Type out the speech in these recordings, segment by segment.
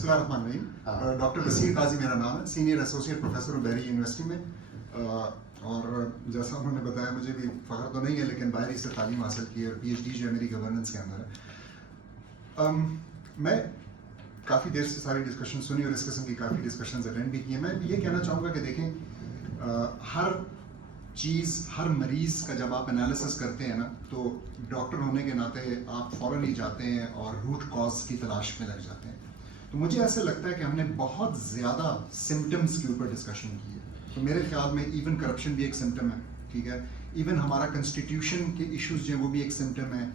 بسم اللہ الرحمن الرحیم. ڈاکٹر بصیر قاضی میرا نام ہے, سینئر ایسوسیٹ پروفیسر ہوں بحری یونیورسٹی میں, اور جیسا انہوں نے بتایا مجھے بھی فخر تو نہیں ہے لیکن باہری سے تعلیم حاصل کی ہے اور پی ایچ ڈی جو ہے میری گورننس کے اندر ہے. میں کافی دیر سے ساری ڈسکشن سنی اور اس قسم کی کافی ڈسکشنز اٹینڈ بھی کی ہیں. میں یہ کہنا چاہوں گا کہ دیکھیں, ہر چیز, ہر مریض کا جب آپ انالیسس کرتے ہیں نا تو ڈاکٹر ہونے کے ناطے آپ فوراً ہی جاتے ہیں اور روٹ کاز کی تلاش میں لگ جاتے ہیں. تو مجھے ایسے لگتا ہے کہ ہم نے بہت زیادہ سمٹمز کے اوپر ڈسکشن کی ہے. تو میرے خیال میں ایون کرپشن بھی ایک سمٹم ہے, ٹھیک ہے, ایون ہمارا کنسٹیٹیوشن کے ایشوز جو ہیں وہ بھی ایک سمٹم ہے,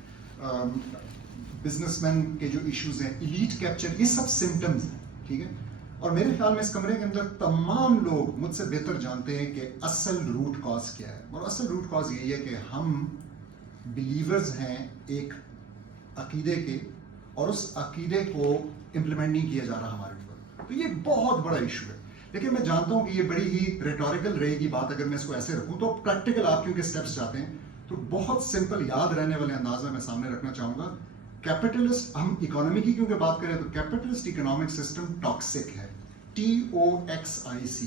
بزنس مین کے جو ایشوز ہیں, ایلیٹ کیپچر, یہ سب سمٹمز ہیں, ٹھیک ہے. اور میرے خیال میں اس کمرے کے اندر تمام لوگ مجھ سے بہتر جانتے ہیں کہ اصل روٹ کاز کیا ہے. اور اصل روٹ کاز یہی ہے کہ ہم بلیورز ہیں ایک عقیدے کے, اور اس عقیدے کو امپلیمنٹ نہیں کیا جا رہا ہمارے اوپر. تو یہ ایک بہت بڑا ایشو ہے. لیکن میں جانتا ہوں کہ یہ بڑی ہی ریٹوریکل رہے گی بات اگر میں اس کو ایسے رکھوں, تو پریکٹیکل آپ کیونکہ اسٹیپس چاہتے ہیں تو بہت سمپل یاد رہنے والے انداز میں سامنے رکھنا چاہوں گا. کیپٹلسٹ, ہم اکانومی کی کیونکہ بات کریں تو کیپٹلسٹ اکنامک سسٹم ٹاکسک ہے, TOXIC,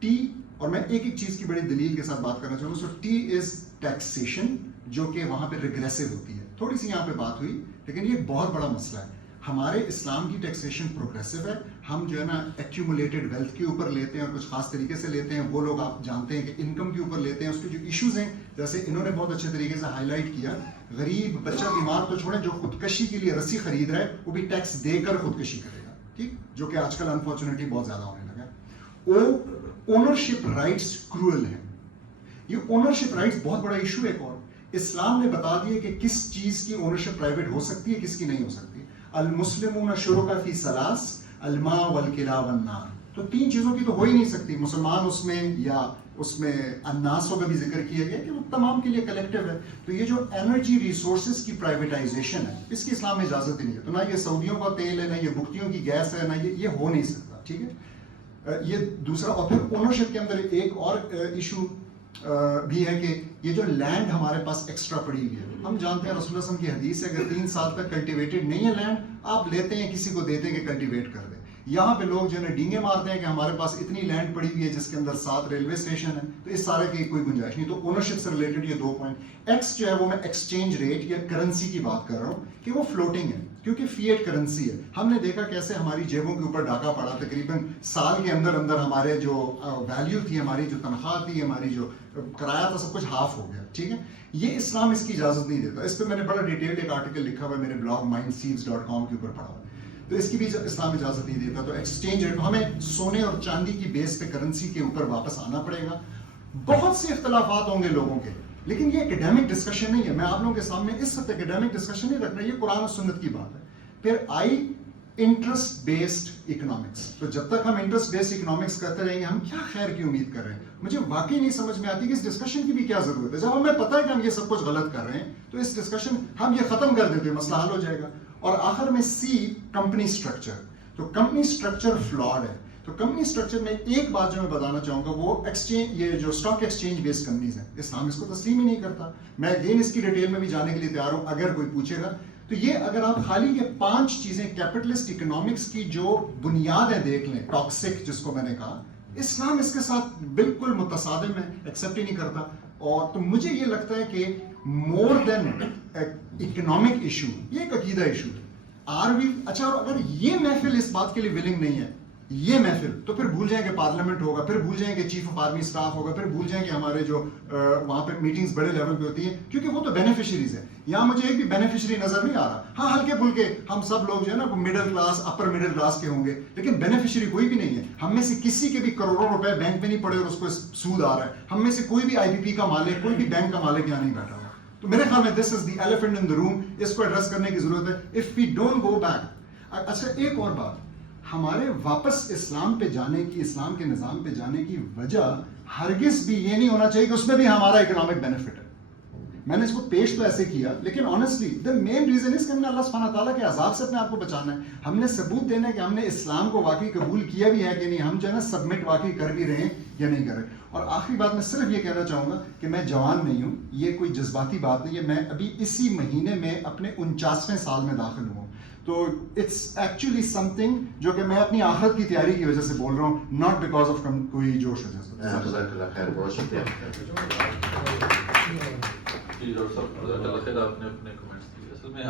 ٹی, اور میں ایک ایک چیز کی بڑی دلیل کے ساتھ بات کرنا چاہوں گا. سو ٹی از ٹیکسیشن, جو کہ وہاں پہ ریگریسو ہوتی ہے. تھوڑی سی یہاں پہ بات ہوئی لیکن یہ بہت بڑا مسئلہ ہے. ہمارے اسلام کی ٹیکسیشن پروگریسو ہے. ہم جو ہے نا ایکیومولیٹڈ ویلتھ کے اوپر لیتے ہیں اور کچھ خاص طریقے سے لیتے ہیں. وہ لوگ آپ جانتے ہیں کہ انکم کے اوپر لیتے ہیں. اس کے جو ایشوز ہیں, جیسے انہوں نے بہت اچھے طریقے سے ہائی لائٹ کیا, غریب بچہ بیمار تو چھوڑیں, جو خودکشی کے لیے رسی خرید رہا ہے وہ بھی ٹیکس دے کر خودکشی کرے گا, ٹھیک, جو کہ آج کل انفارچونیٹلی بہت زیادہ ہونے لگا ہے. اونرشپ رائٹس کرول ہیں. یہ اونرشپ رائٹس بہت بڑا ایشو ہے. ایک اور اسلام نے بتا دیا کہ کس چیز کی اونرشپ پرائیویٹ ہو سکتی ہے, کس کی نہیں ہو سکتی. المسلمون شرکاء فی ثلاث, الماء والکلاء والنار. تو تین چیزوں کی تو ہو ہی نہیں سکتی. مسلمان اس میں, یا اس میں الناسوں کا بھی ذکر کیا گیا کہ وہ تمام کے لیے کلیکٹیو ہے. تو یہ جو انرجی ریسورسز کی پرائیویٹائزیشن ہے, اس کی اسلام میں اجازت ہی نہیں ہے. تو نہ یہ سعودیوں کا تیل ہے, نہ یہ بختیوں کی گیس ہے, نہ یہ ہو نہیں سکتا, ٹھیک ہے. یہ دوسرا. اور پھر اونرشپ کے اندر ایک اور ایشو بھی ہے کہ یہ جو لینڈ ہمارے پاس ایکسٹرا پڑی ہوئی ہے, ہم جانتے ہیں رسول اللہ صلی اللہ علیہ وسلم کی حدیث ہے, اگر 3 سال تک کلٹیویٹڈ نہیں ہے لینڈ, آپ لیتے ہیں کسی کو دیتے ہیں کہ کلٹیویٹ کر دیں. یہاں پہ لوگ جو ہے ڈینگے مارتے ہیں کہ ہمارے پاس اتنی لینڈ پڑی ہوئی ہے جس کے اندر 7 ریلوے اسٹیشن ہے, تو اس سارے کی کوئی گنجائش نہیں. تو اونرشپ سے ریلیٹڈ یہ 2 پوائنٹ. ایکس جو ہے وہ میں ایکسچینج ریٹ یا کرنسی کی بات کر رہا ہوں کہ وہ فلوٹنگ ہے کیونکہ فیٹ کرنسی ہے. ہم نے دیکھا کیسے ہماری جیبوں کے اوپر ڈاکہ پڑا, تقریباً سال کے اندر ہمارے جو ویلیو تھی, ہماری جو تنخواہ تھی, ہماری جو کرایہ تھا, سب کچھ ہاف ہو گیا, ٹھیک ہے. یہ اسلام اس کی اجازت نہیں دیتا. اس پہ میں نے بڑا ڈیٹیلڈ ایک آرٹیکل لکھا ہوا ہے میرے بلاگ mindseeds.com کے اوپر پڑھا ہوا ہے. تو اس کی بھی اسلام اجازت نہیں دیتا. تو ایکسچینج ریٹ, ہمیں سونے اور چاندی کی بیس پہ کرنسی کے اوپر واپس آنا پڑے گا. بہت سے اختلافات ہوں گے لوگوں کے, لیکن یہ اکیڈیمک ڈسکشن نہیں ہے. میں آپ لوگوں کے سامنے اس وقت اکیڈیمک ڈسکشن نہیں رکھ رہا, یہ قرآن و سنت کی بات ہے. پھر آئی انٹرسٹ بیسڈ اکنامکس. تو جب تک ہم انٹرسٹ بیسڈ اکنامکس کرتے رہیں گے, ہم کیا خیر کی امید کر رہے ہیں؟ مجھے واقعی نہیں سمجھ میں آتی کہ اس ڈسکشن کی بھی کیا ضرورت ہے. جب ہمیں پتہ ہے کہ ہم یہ سب کچھ غلط کر رہے ہیں تو اس ڈسکشن ہم یہ ختم کر دیتے ہیں, مسئلہ حل ہو جائے گا. اور آخر میں سی, کمپنی اسٹرکچر. تو کمپنی اسٹرکچر فلاڈ ہے. تو کمپنی اسٹرکچر میں ایک بات جو میں بتانا چاہوں گا, وہ ایکسچینج, یہ جو اسٹاک ایکسچینج بیسڈ کمپنیز ہیں, اسلام اس کو تسلیم ہی نہیں کرتا. میں اگین اس کی ڈیٹیل میں بھی جانے کے لیے تیار ہوں اگر کوئی پوچھے گا. تو یہ اگر آپ خالی یہ 5 چیزیں کیپٹلسٹ اکنامکس کی جو بنیادیں دیکھ لیں, ٹاکسک جس کو میں نے کہا, اسلام اس کے ساتھ بالکل متصادم ہے, ایکسیپٹ ہی نہیں کرتا. اور تو مجھے یہ لگتا ہے کہ مور دین اکنامک ایشو, یہ ایک عقیدہ ایشو ہے. اچھا, اور اگر یہ محفل اس بات کے لیے ولنگ نہیں ہے, یہ محفل, تو پھر بھول جائیں کہ پارلیمنٹ ہوگا, پھر بھول جائیں کہ چیف آف آرمی اسٹاف ہوگا, پھر بھول جائیں کہ ہمارے جو وہاں پہ میٹنگز بڑے لیول پہ ہوتی ہیں, کیونکہ وہ تو بینیفیشریز ہیں. یہاں مجھے ایک بھی بینیفیشری نظر نہیں آ رہا. ہاں, ہلکے پھلکے ہم سب لوگ جو ہے نا middle class, upper middle class کے ہوں گے, لیکن بینیفیشری کوئی بھی نہیں ہے. ہم میں سے کسی کے بھی کروڑوں روپے بینک میں نہیں پڑے اور اس کو سود آ رہا ہے. ہم میں سے کوئی بھی آئی پی پی کا مالک, کوئی بھی بینک کا مالک یہاں نہیں بیٹھا ہوا. تو میرے خیال میں دس از دی ایلیفنٹ ان دی روم. اس کو ایڈریس کرنے کی ضرورت ہے. If we don't go back. اچھا, ایک اور بات, ہمارے واپس اسلام پہ جانے کی, اسلام کے نظام پہ جانے کی وجہ ہرگز بھی یہ نہیں ہونا چاہیے کہ اس میں بھی ہمارا اکنامک بینیفٹ ہے. میں نے اس کو پیش تو ایسے کیا, لیکن آنیسٹلی دا مین ریزن اس کہ ہم نے اللہ سبحانہ تعالیٰ کے عذاب سے اپنے آپ کو بچانا ہے. ہم نے ثبوت دینا ہے کہ ہم نے اسلام کو واقعی قبول کیا بھی ہے کہ نہیں, ہم جو ہے نا سبمٹ واقعی کر بھی رہے ہیں یا نہیں کر رہے. اور آخری بات میں صرف یہ کہنا چاہوں گا کہ میں جوان نہیں ہوں, یہ کوئی جذباتی بات نہیں ہے. میں ابھی اسی مہینے میں اپنے 49ویں سال میں داخل ہوں. تو اٹس ایکچولی سم تھنگ جو کہ میں اپنی آخرت کی تیاری کی وجہ سے بول رہا ہوں, ناٹ بیکاز آف کوئی جوش وجہ سے. جزاک اللہ خیر, بہت شکریہ. جی ڈاکٹر صاحب جزاک اللہ خیر, آپ نے اپنے کمنٹس دیے. اصل میں